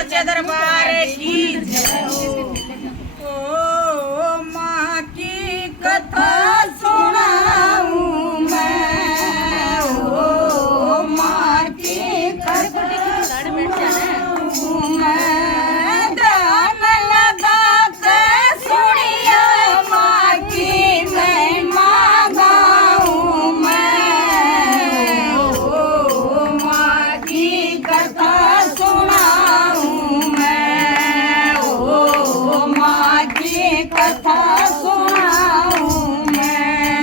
सच्चे दरबार की जय हो। ओ माँ की कथा सुनाऊं मैं, ओ माँ की कथा सुनाऊं मैं, ध्यान लगा के सुनिए माँ की महिमा गाऊं मैं, ओ माँ की कथा सुनाऊं मैं, ओ माँ की कथा सुनाऊं मैं।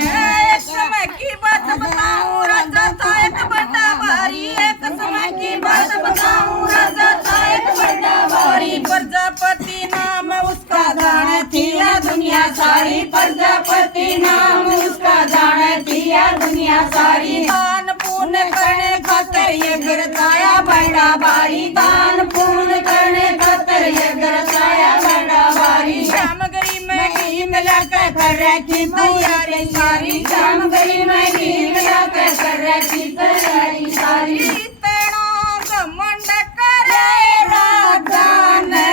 एक समय की बात बताऊं, राजा था एक बड़ा भारी, एक समय की बात बताऊं, राजा था एक बड़ा भारी, प्रजापति नाम उसका जानती है दुनिया सारी, प्रजापति नाम उसका जानती है दुनिया सारी। दान पुण्य करने खातिर ये गिरताया बड़ा भारी, दान पुण्य करने खातिर ये गिरताया बड़ा भारी। सामग्री में घी मिला के कर रखी तैयारी सारी, सामग्री में घी मिला के कर रखी तैयारी सारी। इतना घमंड करे राजा ने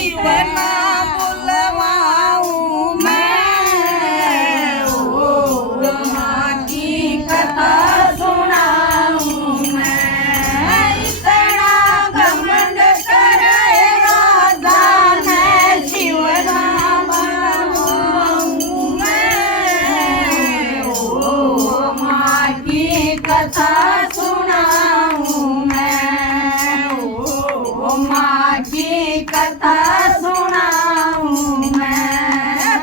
इतना बुलवाऊं मैं, ओ माँ की कथा सुनाऊं मैं। इतना घमंड करे राजा ने शिवना बुलवाऊं मैं, ओ माँ की कथा सुनाऊं मैं, ओ माँ की कथा सुनाऊं मैं।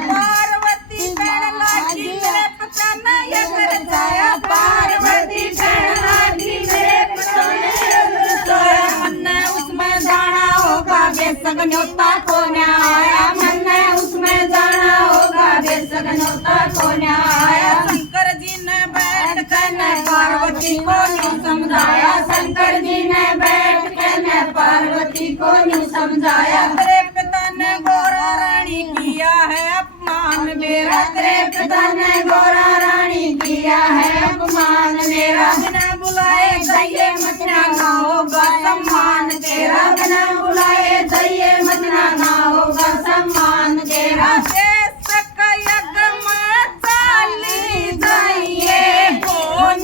पार्वती कहने लगी मेरे पता नहीं ये कर जाया, पार्वती कहने लगी मेरे पता नहीं ये कर जाया, मैंने उसमें जाना होगा बेशक न्योता को न आया, मैंने उसमें जाना होगा बेशक न्योता को न आया। शंकर जी ने बैठ कर ने पार्वती को न्यू समझाया, शंकर जी ने बैठ कर ने पार्वती को न्यू समझाया। तेरे पिता ने गोरा रानी किया है अपमान मेरा, तेरे पिता ने गोरा रानी किया है अपमान मेरा, बिना बुलाए जाइए मत ना होगा सम्मान तेरा, बिना बुलाए जाइए मत ना होगा सम्मान तेरा। देश का यज्ञ में चाली जाइए हो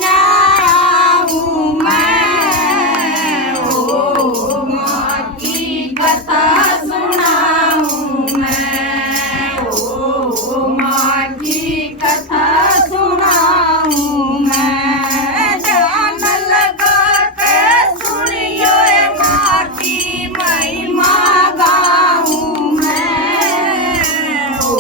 आऊं मैं, ओ माँ की कथा सुनाऊं मैं, ओ माँ की कथा सुनाऊं मैं। ध्यान लगा के सुनिए माँ की महिमा गाऊं मैं, ओ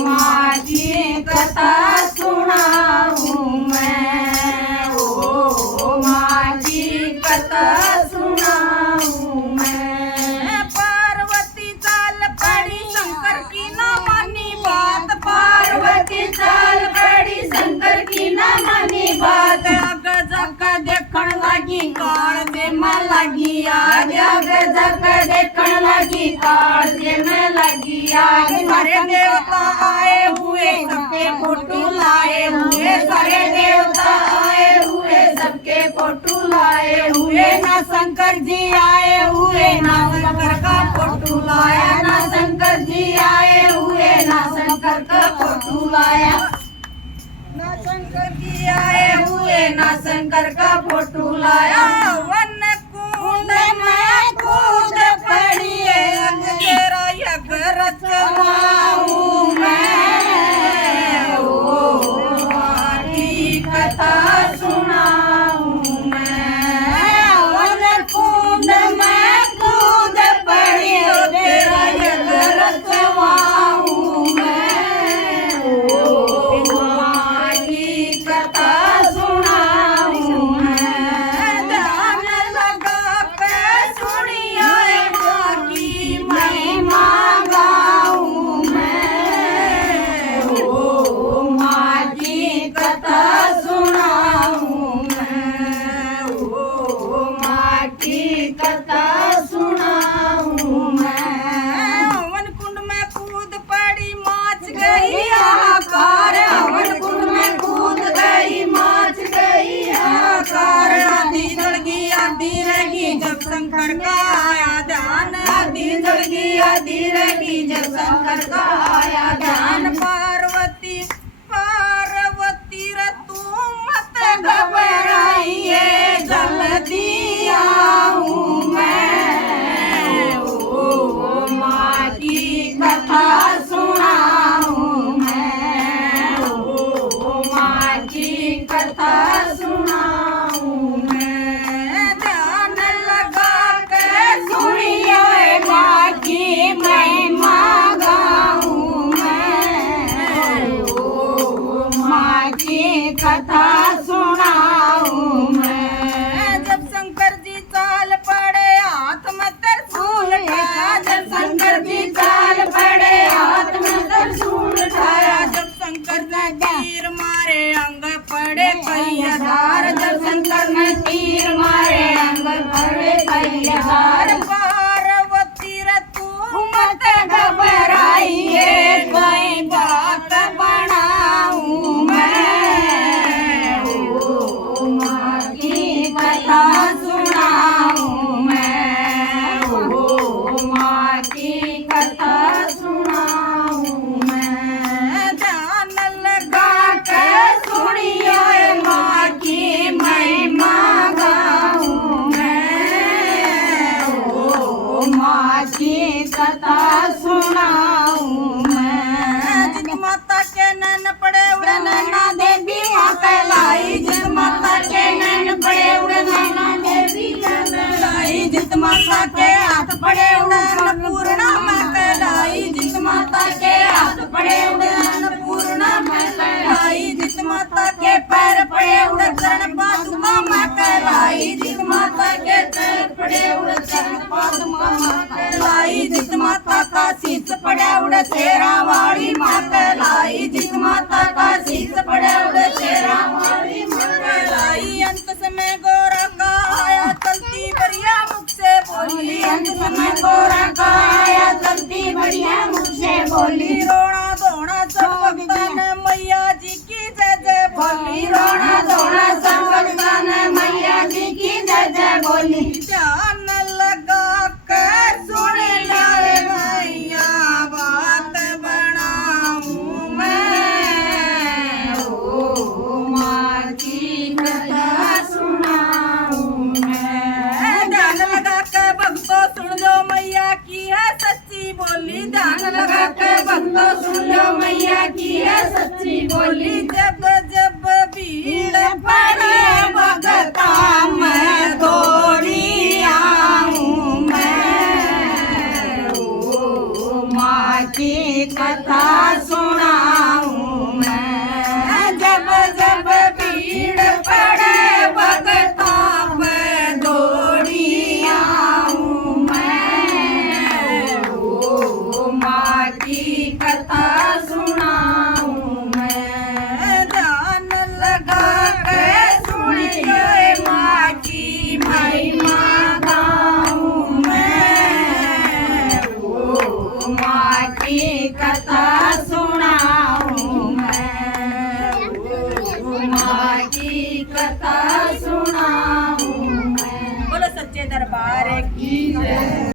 माँ की कथा सुनाऊं मैं, ओ माँ की कथा सुनाऊं मैं। पार्वती चाल पड़ी शंकर की ना मानी बात, पार्वती चाल पड़ी शंकर की ना मानी बात। आगे जाकर देखण लगी काल से मैं लगी आग, आगे जाकर देखण लगी काल से मैं लगी आग। सारे देवता आए हुए सबके फोटो लाए हुए, सारे देवता आए हुए सबके फोटो लाए हुए, ना शंकर जी आए हुए ना शंकर का फोटो लाया, ना शंकर जी आए हुए ना शंकर का फोटो लाया, ना शंकर जी आए हुए ना शंकर का फोटो लाया। वन कुंड में कूद पड़ी तेरा यज्ञ रचवाऊं मैं, ओ माँ की कथा सुनाऊं मैं। वन कुंड में कूद पड़ी तेरा यज्ञ रचवाऊं मैं, ओ माँ की कथा सुनाऊं मैं। ध्यान लगा के सुनिया अधीर की जब शंकर का आया ध्यान पार्वती पार्वती रे तू मत घबराइए जल्दी आऊं मैं ओ माँ की कथा सुनाऊं मैं ओ माँ की कथा सुनाऊं मैं ध्यान लगा के सुनिए माँ की महिमा गाऊं मैं ओ माँ की कथा सुनाऊं मैं जब शंकर जी चाल पड़े हाथ में त्रिशूल उठाया जब शंकर जी चाल पड़े हाथ में त्रिशूल उठाया जब शंकर ने तीर मारे अंग पड़े कई हजार जब शंकर ने तीर मारे अंग पड़े कई हजार पार्वती रे तू मत घबराइए कोई बात बनाऊं मैं ओ माँ की कथा सुनाऊं मैं ओ माँ की कथा सुनाऊं मैं ध्यान लगा के सुनिए माँ की महिमा गाऊं मैं ओ माँ की कथा सुनाऊं मैं जिस माता के नैन पड़े उड़े नैना देवी माँ कहलाई जिस माता के नैन पड़े उड़े नैना देवी कहलाई जिस माता के हाथ पड़े उड़े अन्नपूर्णा माँ कहलाई जिस माता के हाथ पड़े उड़े अन्नपूर्णा माँ कहलाई जिस माता के पैर पड़े उड़े चरण पादुका माँ कहलाई जिस माता के पैर पड़े उड़े चरण पादुका माँ कहलाई जिस माता का शीश पड़े उड़े शेरा वाली माँ कहलाई जिस माता का शीश पड़े उड़े शेरा वाली माँ कहलाई अंत समय गोरा का आया चलती बढ़िया मुख से बोली अंत समय गोरा का आया चलती बढ़िया मुख से बोली रोना धोना सब भक्तों ने मैया जी की जय जय बोली रोना धोना सब भक्तों ने मैया जी की जय जय बोली ध्यान लगा के सुन ले मैया बात बनाऊं मैं ओ माँ की कथा सुनाऊं मैं ध्यान लगा के भक्तों सुन लो मैया की है सच्ची बोली ध्यान लगा के भक्तों सुन लो मैया की है सच्ची बोली जब जब भीड़ पड़े भगता मैं दौड़ी आऊं मैं ओ माँ की कथा सुनाऊं मैं जब जब भीड़ पड़े भगता मैं दौड़ी आऊं मैं ओ माँ की कथा सुनाऊं मैं ध्यान लगा के सुनिए माँ की महिमा गाऊं मैं ओ माँ की कथा सुनाऊं मैं ओ माँ की कथा सुनाऊं मैं बोलो सच्चे दरबार की जय।